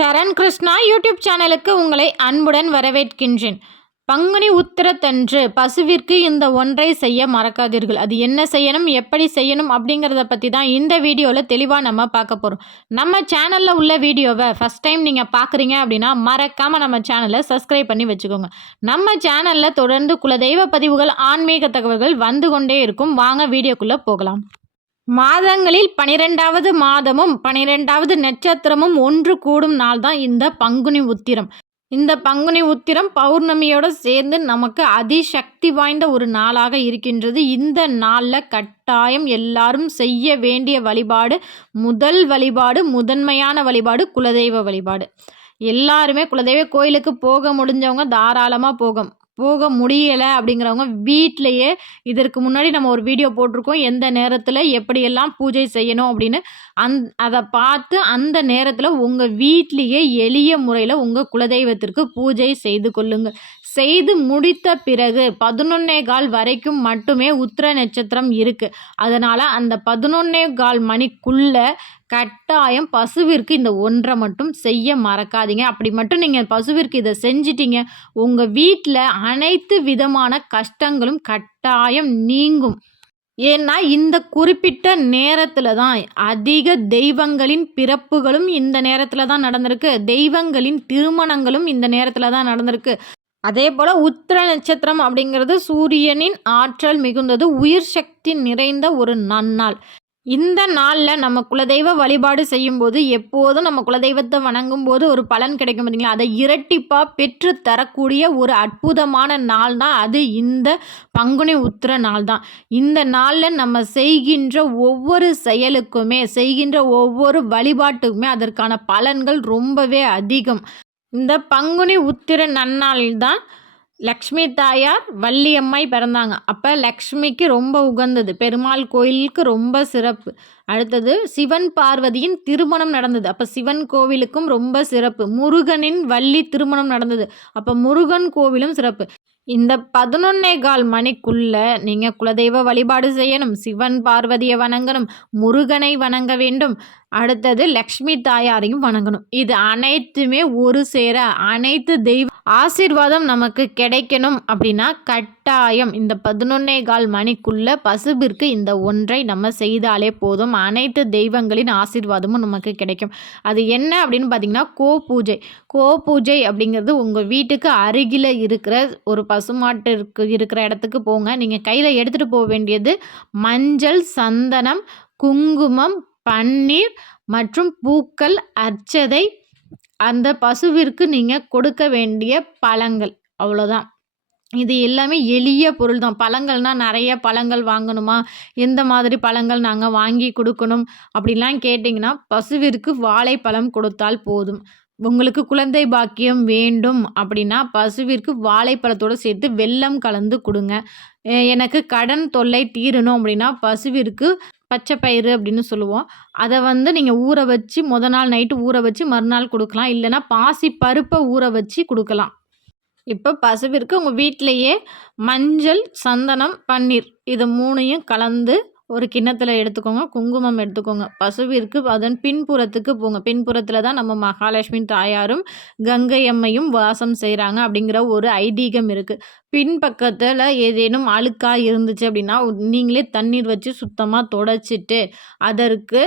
சரண் Krishna YouTube சேனலுக்கு உங்களை அன்புடன் வரவேற்கின்றேன். பங்குனி உத்திரத்தன்று பசுவிற்கு இந்த ஒன்றை செய்ய மறக்காதீர்கள். அது என்ன செய்யணும், எப்படி செய்யணும் அப்படிங்கிறத பற்றி தான் இந்த வீடியோவில் தெளிவாக நம்ம பார்க்க போகிறோம். நம்ம சேனலில் உள்ள வீடியோவை ஃபஸ்ட் டைம் நீங்கள் பார்க்குறீங்க அப்படின்னா மறக்காமல் நம்ம சேனலை சப்ஸ்கிரைப் பண்ணி வச்சுக்கோங்க. நம்ம சேனலில் தொடர்ந்து குலதெய்வ பதிவுகள், ஆன்மீக தகவல்கள் வந்து கொண்டே இருக்கும். வாங்க வீடியோக்குள்ளே போகலாம். மாதங்களில் 12வது மாதமும் 12வது நட்சத்திரமும் ஒன்று கூடும் நாள் தான் இந்த பங்குனி உத்திரம். இந்த பங்குனி உத்திரம் பௌர்ணமியோடு சேர்ந்து நமக்கு அதிசக்தி வாய்ந்த ஒரு நாளாக இருக்கின்றது. இந்த நாளில் கட்டாயம் எல்லாரும் செய்ய வேண்டிய வழிபாடு, முதல் வழிபாடு, முதன்மையான வழிபாடு குலதெய்வ வழிபாடு. எல்லாருமே குலதெய்வ கோயிலுக்கு போக முடிஞ்சவங்க தாராளமாக போக முடியலை அப்படிங்கிறவங்க வீட்டிலையே, இதற்கு முன்னாடி நம்ம ஒரு வீடியோ போட்டிருக்கோம் எந்த நேரத்தில் எப்படியெல்லாம் பூஜை செய்யணும் அப்படின்னு. அதை பார்த்து அந்த நேரத்தில் உங்கள் வீட்டிலையே எளிய முறையில் உங்கள் குலதெய்வத்திற்கு பூஜை செய்து கொள்ளுங்கள். செய்து முடித்த பிறகு 11:15 வரைக்கும் மட்டுமே உத்திர நட்சத்திரம் இருக்குது. அதனால் அந்த 11:15 மணிக்குள்ளே கட்டாயம் பசுவிற்கு இந்த ஒன்றை மட்டும் செய்ய மறக்காதீங்க. அப்படி மட்டும் நீங்கள் பசுவிற்கு இதை செஞ்சிட்டீங்க, உங்கள் வீட்டில் அனைத்து விதமான கஷ்டங்களும் கட்டாயம் நீங்கும். ஏன்னா இந்த குறிப்பிட்ட நேரத்தில் தான் அதிக தெய்வங்களின் பிறப்புகளும் இந்த நேரத்தில் தான் நடந்திருக்கு. தெய்வங்களின் திருமணங்களும் இந்த நேரத்தில் தான் நடந்திருக்கு. அதே போல் உத்திர நட்சத்திரம் அப்படிங்கிறது சூரியனின் ஆற்றல் மிகுந்தது, உயிர் சக்தி நிறைந்த ஒரு நன்னாள். இந்த நாளில் நம்ம குலதெய்வ வழிபாடு செய்யும்போது, எப்போதும் நம்ம குலதெய்வத்தை வணங்கும் போது ஒரு பலன் கிடைக்கும் பார்த்தீங்களா, அதை இரட்டிப்பாக பெற்று தரக்கூடிய ஒரு அற்புதமான நாள் தான் அது இந்த பங்குனி உத்திர நாள் தான். இந்த நாளில் நம்ம செய்கின்ற ஒவ்வொரு செயலுக்குமே, செய்கின்ற ஒவ்வொரு வழிபாட்டுக்குமே அதற்கான பலன்கள் ரொம்பவே அதிகம். இந்த பங்குனி உத்திர நன்னாளில் தான் லக்ஷ்மி தாயார் வள்ளியம்மை பிறந்தாங்க. அப்போ லக்ஷ்மிக்கு ரொம்ப உகந்தது, பெருமாள் கோயிலுக்கு ரொம்ப சிறப்பு. அடுத்தது சிவன் பார்வதியின் திருமணம் நடந்தது, அப்போ சிவன் கோவிலுக்கும் ரொம்ப சிறப்பு. முருகனின் வள்ளி திருமணம் நடந்தது, அப்போ முருகன் கோவிலும் சிறப்பு. இந்த 11:15 மணிக்குள்ளே நீங்கள் குலதெய்வ வழிபாடு செய்யணும், சிவன் பார்வதியை வணங்கணும், முருகனை வணங்க வேண்டும், அடுத்தது லக்ஷ்மி தாயாரையும் வணங்கணும். இது அனைத்துமே ஒரு சேர அனைத்து தெய்வ ஆசீர்வாதம் நமக்கு கிடைக்கணும் அப்படின்னா கட்டாயம் இந்த 11:15 மணிக்குள்ளே பசுவிற்கு இந்த ஒன்றை நம்ம செய்தாலே போதும். அனைத்து தெய்வங்களின் ஆசீர்வாதமும் நமக்கு கிடைக்கும். அது என்ன அப்படின்னு பார்த்தீங்கன்னா கோபூஜை. கோபூஜை அப்படிங்கிறது உங்கள் வீட்டுக்கு அருகில் இருக்கிற ஒரு பசுமாட்டிற்கு இருக்கிற இடத்துக்கு போங்க. நீங்கள் கையில் எடுத்துகிட்டு போக வேண்டியது மஞ்சள், சந்தனம், குங்குமம், பன்னீர் மற்றும் பூக்கள், அர்ச்சதை, அந்த பசுவிற்கு நீங்கள் கொடுக்க வேண்டிய பழங்கள், அவ்வளோதான். இது எல்லாமே எளிய பொருள் தான். பழங்கள்னால் நிறைய பழங்கள் வாங்கணுமா, எந்த மாதிரி பழங்கள் நாங்கள் வாங்கி கொடுக்கணும் அப்படிலாம் கேட்டிங்கன்னா பசுவிற்கு வாழைப்பழம் கொடுத்தால் போதும். உங்களுக்கு குழந்தை பாக்கியம் வேண்டும் அப்படின்னா பசுவிற்கு வாழைப்பழத்தோடு சேர்த்து வெல்லம் கலந்து கொடுங்க. எனக்கு கடன் தொல்லை தீரணும் அப்படின்னா பசுவிற்கு பச்சை பயிறு அப்படின்னு சொல்லுவோம், அதை நீங்கள் ஊற வச்சு நாள் நைட்டு ஊற வச்சு மறுநாள் கொடுக்கலாம். இல்லைனா பாசி பருப்பை ஊற வச்சு கொடுக்கலாம். இப்போ பசுவிற்கு உங்கள் வீட்டிலையே மஞ்சள், சந்தனம், பன்னீர் இது 3யும் கலந்து ஒரு கிண்ணத்தில் எடுத்துக்கோங்க. குங்குமம் எடுத்துக்கோங்க. பசுவிற்கு அதன் பின்புறத்துக்கு போங்க. பின்புறத்தில் தான் நம்ம மகாலட்சுமி தாயாரும் கங்கை அம்மையும் வாசம் செய்கிறாங்க அப்படிங்கிற ஒரு ஐதீகம் இருக்குது. பின்பக்கத்தில் ஏதேனும் அழுக்காக இருந்துச்சு அப்படின்னா நீங்களே தண்ணீர் வச்சு சுத்தமாக தொடச்சிட்டு அதற்கு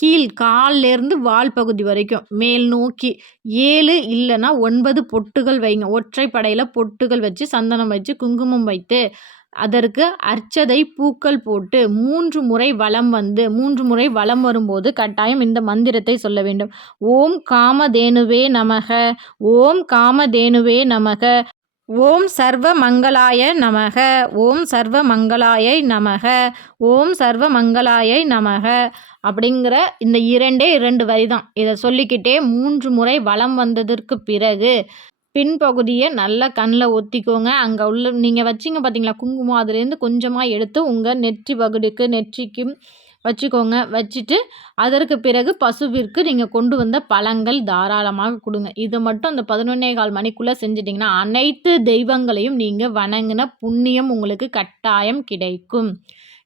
கீழ் கால்லேருந்து வால் பகுதி வரைக்கும் மேல் நோக்கி 7 இல்லைன்னா 9 பொட்டுகள் வைங்க. ஒற்றைப்படையில் பொட்டுகள் வச்சு, சந்தனம் வச்சு, குங்குமம் வைத்து அதற்கு அர்ச்சதை பூக்கள் போட்டு 3 முறை வலம் வரும்போது கட்டாயம் இந்த மந்திரத்தை சொல்ல வேண்டும். ஓம் காமதேனுவே நமக, ஓம் காமதேனுவே நமக, ஓம் சர்வ மங்களாய நமக, ஓம் சர்வ மங்களாயை நமக, ஓம் சர்வ மங்களாயை நமக அப்படிங்கிற இந்த 2 வரி தான். இதை சொல்லிக்கிட்டே 3 முறை வலம் வந்ததற்கு பிறகு பின்பகுதியை நல்லா கண்ணில் ஒத்திக்கோங்க. அங்கே உள்ள நீங்கள் வச்சிங்க பார்த்தீங்களா குங்குமம், அதுலேருந்து கொஞ்சமாக எடுத்து உங்கள் நெற்றிக்கும் வச்சுக்கோங்க. வச்சுட்டு அதற்கு பிறகு பசுவிற்கு நீங்கள் கொண்டு வந்த பழங்கள் தாராளமாக கொடுங்க. இதை மட்டும் அந்த 11:15 மணிக்குள்ளே செஞ்சிட்டிங்கன்னா அனைத்து தெய்வங்களையும் நீங்கள் வணங்கின புண்ணியம் உங்களுக்கு கட்டாயம் கிடைக்கும்.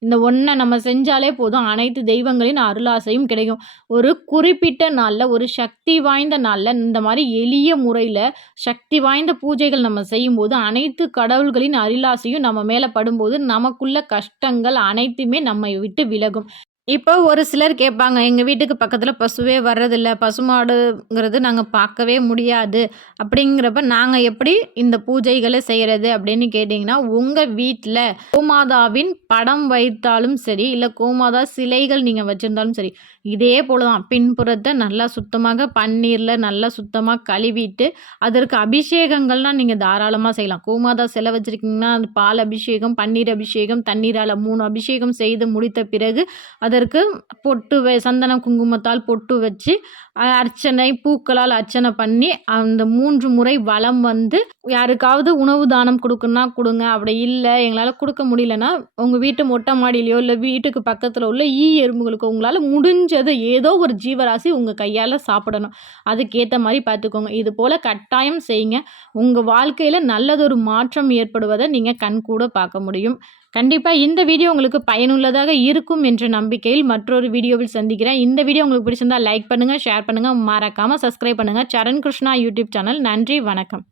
இந்த ஒன்றை நம்ம செஞ்சாலே போதும், அனைத்து தெய்வங்களின் அருளாசையும் கிடைக்கும். ஒரு குறிப்பிட்ட நாளில், ஒரு சக்தி வாய்ந்த நாளில் இந்த மாதிரி எளிய முறையில் சக்தி வாய்ந்த பூஜைகள் நம்ம செய்யும்போது அனைத்து கடவுள்களின் அருளாசையும் நம்ம மேலே படும்போது நமக்குள்ள கஷ்டங்கள் அனைத்துமே நம்மை விட்டு விலகும். இப்போ ஒரு சிலர் கேட்பாங்க, "எங்க வீட்டுக்கு பக்கத்தில பசுவே வர்றதில்ல. பசுமாடுங்கிறது நாங்க பார்க்கவே முடியாது. அப்படிங்கிறப்ப நாங்க எப்படி இந்த பூஜைகள செய்றது?" அப்படின்னு கேட்டீங்கன்னா, உங்க வீட்ல கோமாதாவின் படம் வைத்தாலும் சரி, இல்ல கோமாதா சிலைகள் நீங்க வச்சிருந்தாலும் சரி, இதே போல தான் பின்புறத்த நல்லா சுத்தமாக பன்னீர்ல நல்லா சுத்தமா கழுவிட்டு, அதற்கு அபிஷேகங்கள்லாம் நீங்க தாராளமா செய்யலாம். கோமாதா சிலை வச்சிருக்கீங்கன்னா, அந்த பால் அபிஷேகம், பன்னீர் அபிஷேகம், தண்ணீரால 3 அபிஷேகம் செய்து முடித்த பிறகு அதற்கு பொட்டு சந்தன குங்குமத்தால் பொட்டு வச்சு அர்ச்சனை பூக்களால் அர்ச்சனை பண்ணி அந்த 3 முறை வலம் வந்து யாருக்காவது உணவு தானம் கொடுக்கணும்னா கொடுங்க. அப்படி இல்லை எங்களால் கொடுக்க முடியலன்னா உங்கள் வீட்டு மொட்டை மாடியிலையோ இல்லை வீட்டுக்கு பக்கத்தில் உள்ள எறும்புகளுக்கு உங்களால் முடிஞ்சது ஏதோ ஒரு ஜீவராசி உங்கள் கையால் சாப்பிடணும். அதுக்கேற்ற மாதிரி பார்த்துக்கோங்க. இது போல் கட்டாயம் செய்யுங்க. உங்கள் வாழ்க்கையில் நல்லதொரு மாற்றம் ஏற்படுவதை நீங்கள் கண்கூட பார்க்க முடியும். கண்டிப்பா இந்த வீடியோ உங்களுக்கு பயனுள்ளதாக இருக்கும் என்ற நம்பிக்கையில் மற்றொரு வீடியோவில் சந்திக்கிறேன். இந்த வீடியோ உங்களுக்கு பிடிச்சிருந்தா லைக் பண்ணுங்க, ஷேர் பண்ணுங்க, மறக்காம சப்ஸ்கிரைப் பண்ணுங்க. சரண் கிருஷ்ணா யூடியூப் சேனல். நன்றி, வணக்கம்.